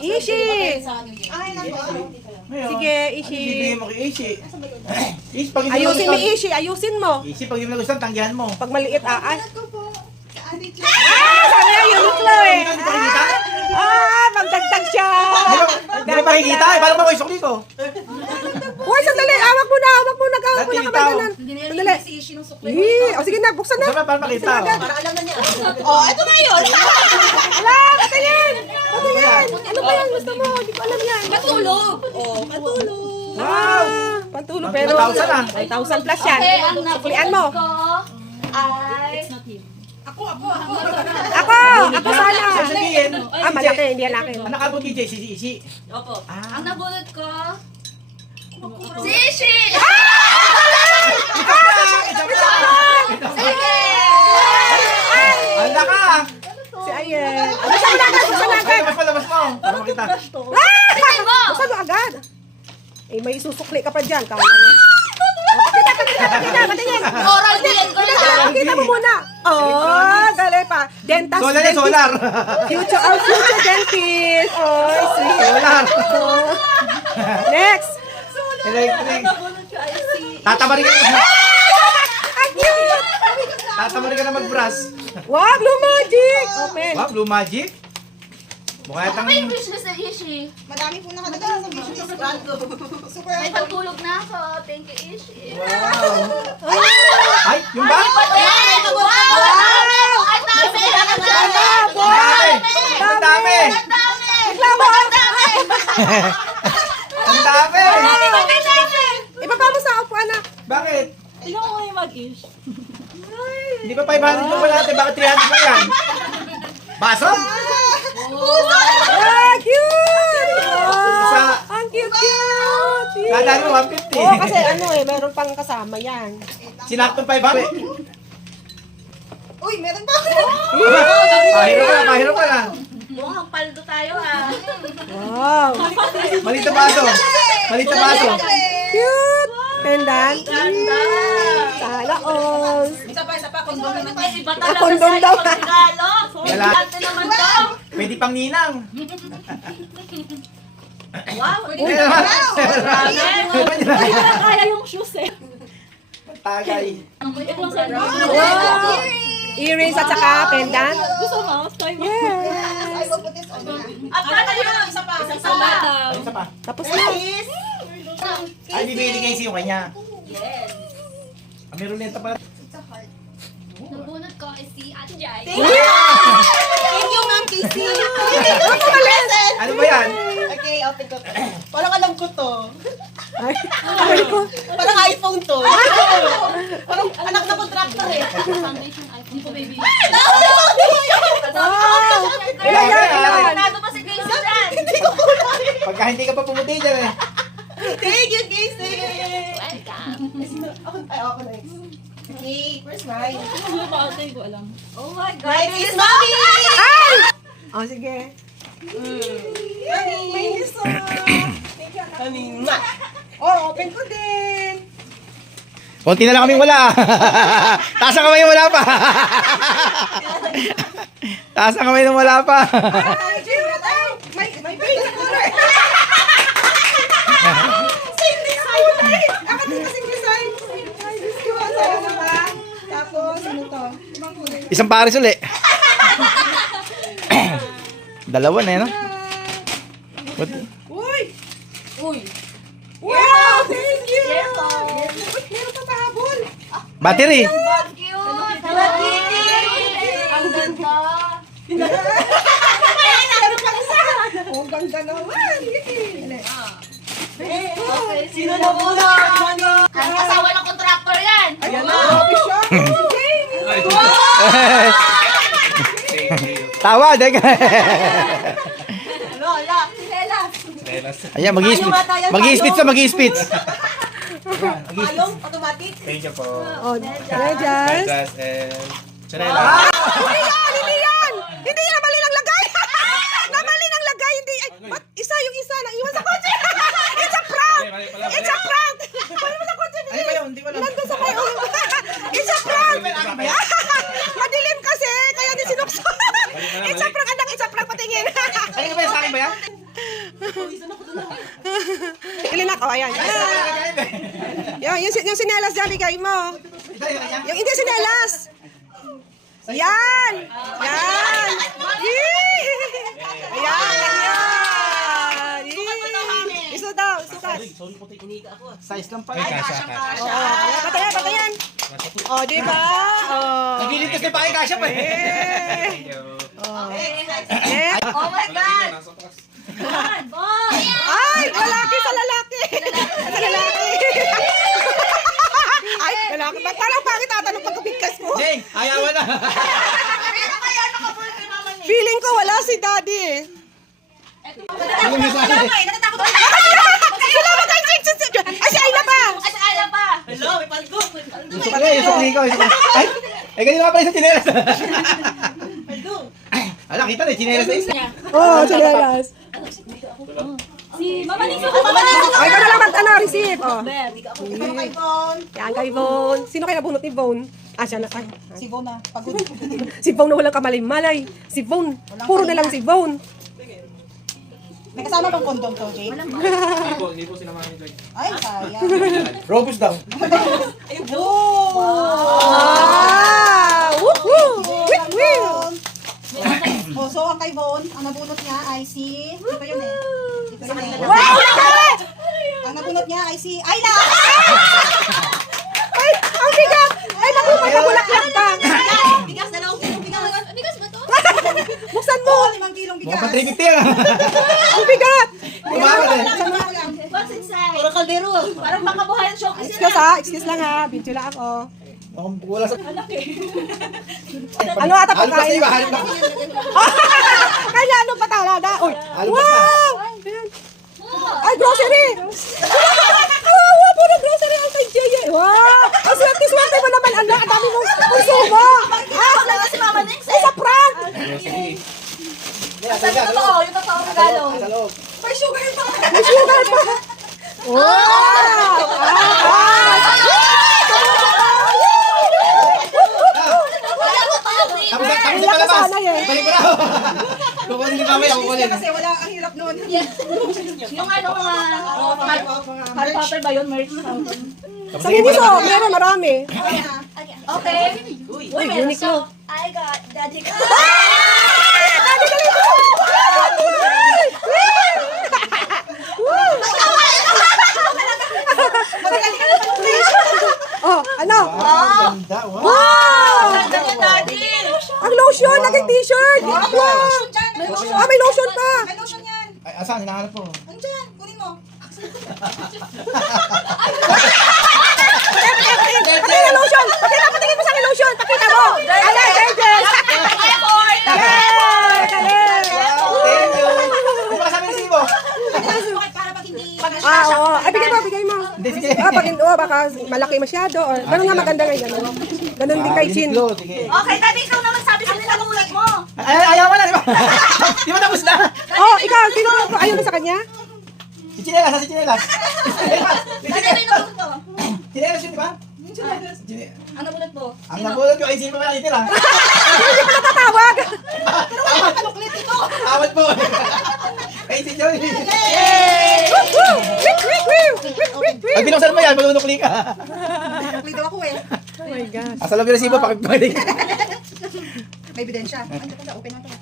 Ishi! Ay, nako. Sige, Ishi. Bibigyan mo kay Ishi. Ishi, pag hindi mo Ayusin mo, nagustuhan. Ishi. Ayusin mo. Ishi, pag hindi mo nagustuhan, tanggihan mo. Pag maliit, Ano po? Sa Ate Jo. Sabi niya, Uniqlo eh. Hindi pa nakikita? Magdagdag siya. Hindi pa makikita eh. Paano ba ko isukli ko? Uy, sandali. Awak mo na, awak mo na. Awak mo na Dati kamay tao. ganan. Hindi na Sandali. yung si Ishi nung suklay. O sige na, buksan na. Saan para makita? Oh. Para alam na niya. Oh, ito na yun. Ala, patingin. Patingin. Ano ba yan? Gusto mo? Hindi ko alam yan. Matulog. Oh, matulog. Wow. Pantulog pero 1,000 ah. 1,000 plus yan. Okay, ang Suklian mo. ko ay... Ako sana. Sasabihin. Malaki. Hindi yan akin. Anak ka po DJ, si Ishi. Opo. Ang nabunod ko... Si Ishi! Sige! Handa ka! Si Ayen. Buksan mo na agad. Buksan mo agad. Labas mo. Para makita. Buksan mo agad. Eh, may susukli ka pa dyan. Pakita. Patingin. Oral din ko na! Pakita mo muna. Oh, galing pa. Dentas. Solar eh, solar. Our future dentist. Oh, sweet. Solar. Next. Electric. Nabunod ko ay si... Tatamari ka na. Ang cute. Tatamari ka na mag-brush. Wow, Blue Magic. Open. Wow, Blue Magic. Mukha Ano yatang... ba yung wish list ni Ishi? Madami po nakadala sa wishlist. Super May pagtulog na ako. Thank you, Ishi. Wow. Ay, yung ba? Wow! Ang dami! Ang dami! Ang dami! Ang dami! Ang dami! Ibaba mo sa upuan na. Bakit? Tingnan ko kayo mag-ish. Hindi pa 500 yung natin, bakit 300 lang yan? Baso? Ah, cute. Sa- Ang cute. Nadali mo 150. Oo, kasi ano eh, meron pang kasama yan. Sinaktong 500. Uy, meron pa. Mahiro ka na, mahiro ka na. Mukhang paldo tayo ah. Wow. Malit na baso. Malit na baso. Cute. Pendant. Ganda! Sana all. Isa pa, kondom naman. Ay, iba Ah, talaga kondom sa'yo daw. pag regalo. Wala. Ganda naman to. Pwede pang ninang. Wow! Pwede naman. Pwede naman. Kaya yung shoes eh. Tagay. Ito lang sa Wow. Earrings at saka pendant. Gusto mo? Try mo. Yes. I will put this on na. At paano yun? Isa pa. Isa bata. Ay, isa pa. Tapos na. Ay, bibili kayo siyo kanya. Yes. Ah, meron nito pa. It's a heart. Nabunod ko ay si Anjay. Thank you, Ma'am Casey. Ano ba yan? Okay, open ko. Parang alam ko to. Ay, ay ko. Parang iPhone to. Parang anak na contractor eh. Foundation iPhone ko, baby. Wow. Ilan yan? Ilan? Nado pa si Casey dyan. Hindi ko kulay. Pagka hindi ka pa pumuti dyan eh. Thank you, Casey. Welcome. Ako next. Okay, where's mine? Ano ba ate? Hindi ko alam. Oh my God. Mine is Mommy! Oh, sige. Mommy! Thank you, Mommy. Oh, open ko din. Konti na lang kaming wala. Taas ang kamay yung wala pa. Taas ang kamay yung wala pa. Ay, cute. Ay, may basic color. Same design. Ako din kasing design. Ay, Diyos ko. Saya naman. Tapos, ano to? Ibang kulay. Isang pares uli. Dalawa na yun, no? Uy! Uy! Wow! Thank you! Careful. Uy, meron pa pahabol. Battery. Cute. Hello, Kitty. Ang ganda. Meron pa isa. Oh, ganda naman. Okay, Sino na muna? Ang asawa ng kontraktor yan. Ayan na. Grabe siya. Tawa, deka. Ano, ala? Sinelas. Ayan, mag-i-spits to, mag-i-spits. Payong, automatic. Thank you po. Oh, medyas. Chanela. Hindi yan! Hindi yan! Hindi yan! Nabali ng lagay! Nabali ng lagay! Hindi! Ay, ba't isa yung isa na iwan sa kotse? It's a prank! It's a prank! Wala mo sa kotse, Ay, Billy! ba yun? Hindi ko alam. Nandun sa kayo! It's a prank! Madilim kasi, kaya di sinukso. It's a prank, anak! It's a prank! Patingin! Ay, ba yan? Sa akin ba yan? Ilinak, oh, ayan. Yung sinelas dyan, bigay mo. Yung hindi sinelas. Yan! Yan! Yee! Ayan, yan! Yee! Iso daw, sukat. Size lang pala. Patayan, patayan. Oh, di ba? Oh. Nagilid kasi pa kay Kasha pa eh. Eh. Oh my God! Ay, lalaki sa lalaki. Sa lalaki. Ay, lalaki. Ba't parang pangit tatanong pagkabigkas mo? Jeng, ayawan na. Feeling ko wala si daddy eh. Ano yung sabi? Sila mo kay Chick. Ay, si Ayla pa. Ay, ala pa! Isok ko. Ay, ganyan nga pala sa chinelas. Ala, kita na, chinelas na isa. Oh, sinelas. Si Mama Ning Ay, ikaw na lang receive. Oh. Ito kay Bon. Yan kay Von. Sino kaya nabunot ni Von? Ah, siya na. Ay. Si Bon na. Pagod. Si Von na walang kamalay-malay. Si Von. Puro na lang si Von. May kasama bang kondom to, Jake? Hindi po sila mami Joy. Ay, sayang. Robust daw. Ah! Woohoo! Wait, wait. Oh, so ang kay Bon, ang nabunot niya ay si... Ito yun eh. Ito yun eh. Wow! Ang nabunot niya ay si Ayla! Ay, ang bigat! Ay, naku, may kabulaklak ka. Bigas na lang. Bigas ba to? Buksan mo. 5 kilong Mga bigas. pa 350 yan. Ang bigat. Kumakas eh. Sama ko lang. What's inside? Puro kaldero. Parang makabuhay ang showcase Excuse ha, excuse lang ha. Video lang ako. Wala sa... Ano ata Halip na pagkain? sa'yo, halip na. Kaya ano pa talaga? Uy, Halip na. wow! Ayan. Ay, grocery! Kawawa po ng grocery ang kay Jay. Wow! Ang swerte-swerte mo naman. Ang dami mong konsumo. Wala si Mama Ning. Ay, sa prank! Saan yung totoo? Yung totoo regalo. Sa loob. May sugar pa. May sugar pa. Wow! Wala ko tayo. Tapos Ay, sa iyak palabas. ka sana eh. Balik mo na. Kukunin ni mamaya, kukunin. Kasi wala ang hirap nun. Yung ano mga... Harry Potter ba yun? Merch something. Sa Miniso, meron marami. Okay. Uy, Uniqlo. I got daddy. Oh, ano? Ganda, wow. Wow! Ganda niya, daddy. Ang lotion, naging t-shirt. Wow! May lotion. Ah, may lotion pa. May lotion yan. Ay, asan? Hinahanap ko. Andiyan. Kunin mo. Pakita lotion. Patingin mo sa akin lotion. Pakita mo. Ala, Jerjes. Yay! Galing. Thank you. Ano ba sabi ni Sibo? Para pag hindi... Ah, oo. Ay, bigay mo. Hindi, sige. Ah, baka malaki masyado. Or, ganun nga maganda ngayon. Ano? Ganun din kay Chin. Uniqlo, sige. Okay, daddy, ikaw naman sabi sa nila ulat mo. Ay, ayaw na, di ba? Di ba tapos na? Oh, ikaw, sino ayaw mo sa kanya? Si Chinelas, si Chinelas. Si Daddy, Chinelas. ano yung to? Chinelas yun, di ba? Ano ulat mo? Ang nabulot ko ay sino pa nakitira. Hindi pa natatawag. Awat po. Ay, si Joy. Ay, binuksan mo yan, malunukli ka. Dito ako eh. Oh my gosh. Asa loob yung resibo, pakipagpalik. May ebidensya. Ano pala? Open natin.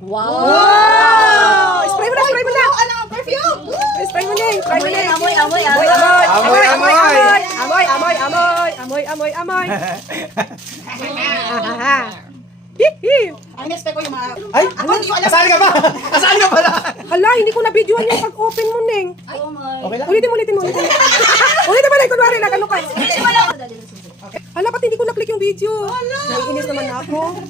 Wow! Spray mo na, spray mo na. Ano? Perfume! Spray mo na, spray mo na. Amoy. Amoy, amoy. Hihi. Ang in-expect ko yung mga... Ay, kasali ka ba? Kasali ka pala. Hala, hindi ko na-videoan yung pag-open mo, Neng. Oh my. Okay lang. Ulitin mo. Ulitin mo na, kunwari na, ano ka. Hala, pati hindi ko na-click yung video. Naiinis naman ako.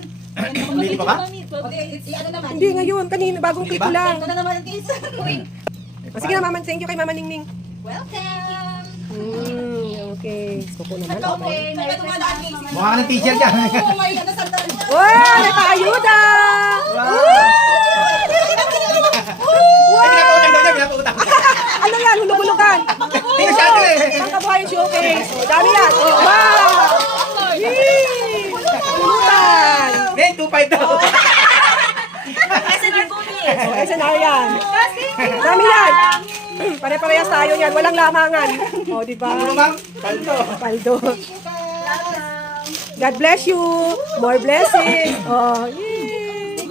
Ulitin pa ba? Ano naman? Hindi, ngayon, kanina, bagong click ko lang. Ito na naman ang case. Sige na, Mama, thank you kay Mama Ningning. Welcome. Okay. Suko naman. Okay, Ito nga daan case. Mukha ka ng teacher dyan. Oh my God, nasandal. Wow, nagpa-ayuda! Ay, pinapautang daw niya, pinapautang. Ano yan, hulog-hulugan? Tingnan siya ito eh. Pangkabuhayan showcase. Dami yan. Wow! Yee! Hulugan! Then, 2.5 daw. Kasi nagpumi. Oh, SNR yan. Dami yan. Pare-parehas tayo yan. Walang lamangan. O, di ba? Ano ma'am? Paldo. Paldo. God bless you. More blessings. Oh, yay.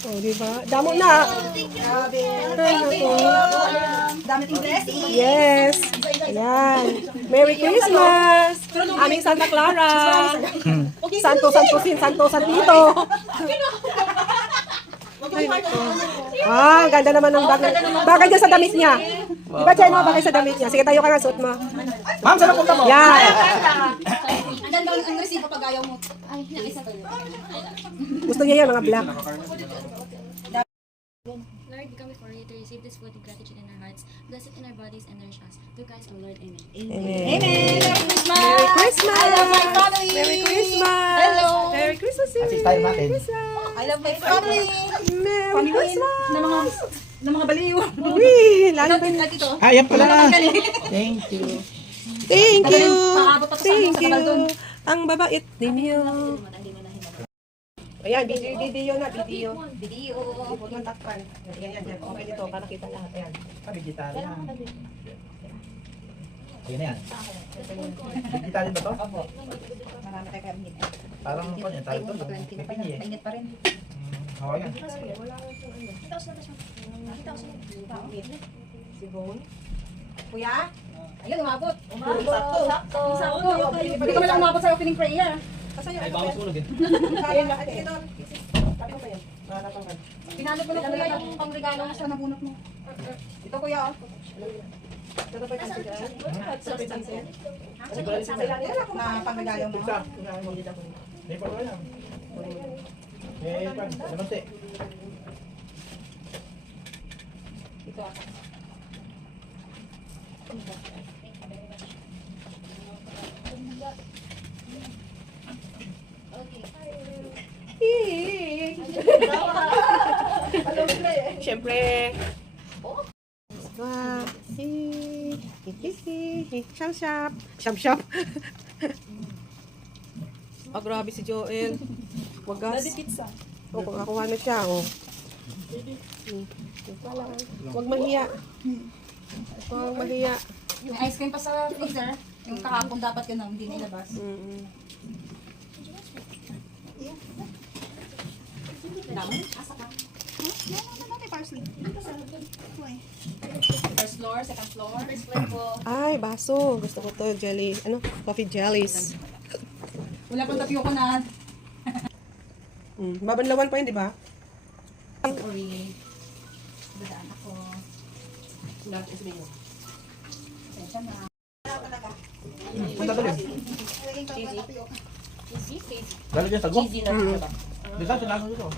Oh, di ba? Damo na. Dami ting blessing. Yes. Ayan. Merry Christmas. Aming Santa Clara. Santo Santito. Ah, ganda naman ng bag. Bagay dyan sa damit niya. Di ba, Chen, mo? Bagay sa damit niya. Sige, tayo ka nga, suot mo. Ma'am, saan punta mo? Yan. Andan ba ang resibo pag ayaw mo? Ay, nakisa to. Gusto niya yan, mga black. Lord, we come before you to receive this food with gratitude in our hearts. Bless it in our bodies and nourish us. Through Christ our Lord. Amen. Amen. Merry Christmas. I love my family. Merry Christmas. Hello. Merry Christmas. Assist tayo natin. I love my family. Merry Christmas. ng mga baliw. Uy, lalo ba yun? Dito. Ah, yan pala. Thank you. Thank you. Paabot pa to sa Thank sa kabaldon. you. Ang babait ninyo. Ayan, video na, video. Video. Huwag mong takpan. Yan. Okay dito, para kita lahat. Ayan. Digital yan. Ayun na yan. Digital ba to? Opo. Marami tayo kaya Parang ano yan, tayo to. May pinyi eh. Mainit pa rin. Oo, yan. Kuya? Ayun, umabot. Sakto. Hindi ka lang umabot sa opening prayer. Ay, baka masunog eh. Pinalo ko na kuya yung pangregalo mo sa nabunot mo. Ito kuya. Na pangregalo mo. Pizza. May pa wala. May pa. Lamansi. Siyempre. Sham-shap. Sham-shap. Oh, grabe si Joel. Wagas. O, kung ako ano siya, oh. Huwag mahiya. Huwag mahiya. May ice cream pa sa freezer. Yung kahapon dapat yun ang hindi nilabas. Dami? Asa ka? First floor, second floor. First floor po. Ay, baso. Gusto ko to, jelly. Ano? Coffee jellies. Wala pang tapioca na. Babanlawan pa yun, di ba? Sorry. Badaan ako. Pasensya na. Punta to rin. Dali dyan sa go. Dito, sinaso dito.